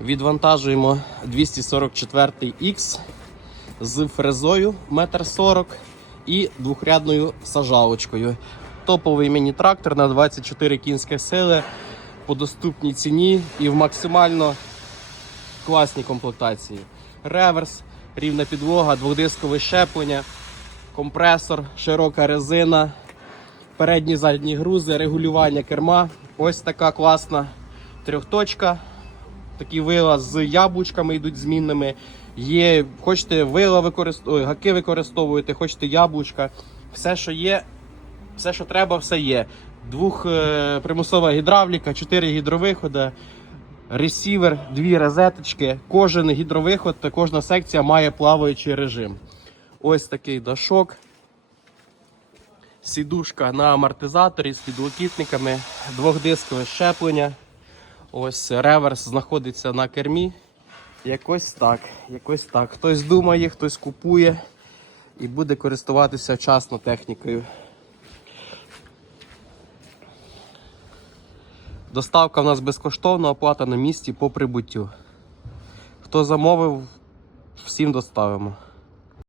Відвантажуємо 244X з фрезою 1,40 м і двохрядною сажалочкою. Топовий міні-трактор на 24 кінських сили по доступній ціні і в максимально класній комплектації. Реверс, рівна підлога, двохдискове щеплення, компресор, широка резина, передні задні грузи, регулювання керма. Ось така класна трьохточка. Такі вила з яблучками йдуть змінними. Є, хочете вила використовуєте, гаки використовуєте, хочете яблучка. Все, що є, все, що треба, все є. Двох е, примусова гідравліка, чотири гідровиходи, ресівер, дві розеточки. Кожен гідровиход та кожна секція має плаваючий режим. Ось такий дашок. Сідушка на амортизаторі з підлокітниками, двохдискове щеплення. Ось реверс знаходиться на кермі. Якось так, якось так. Хтось думає, хтось купує і буде користуватися вчасно технікою. Доставка в нас безкоштовна, оплата на місці по прибуттю. Хто замовив, всім доставимо.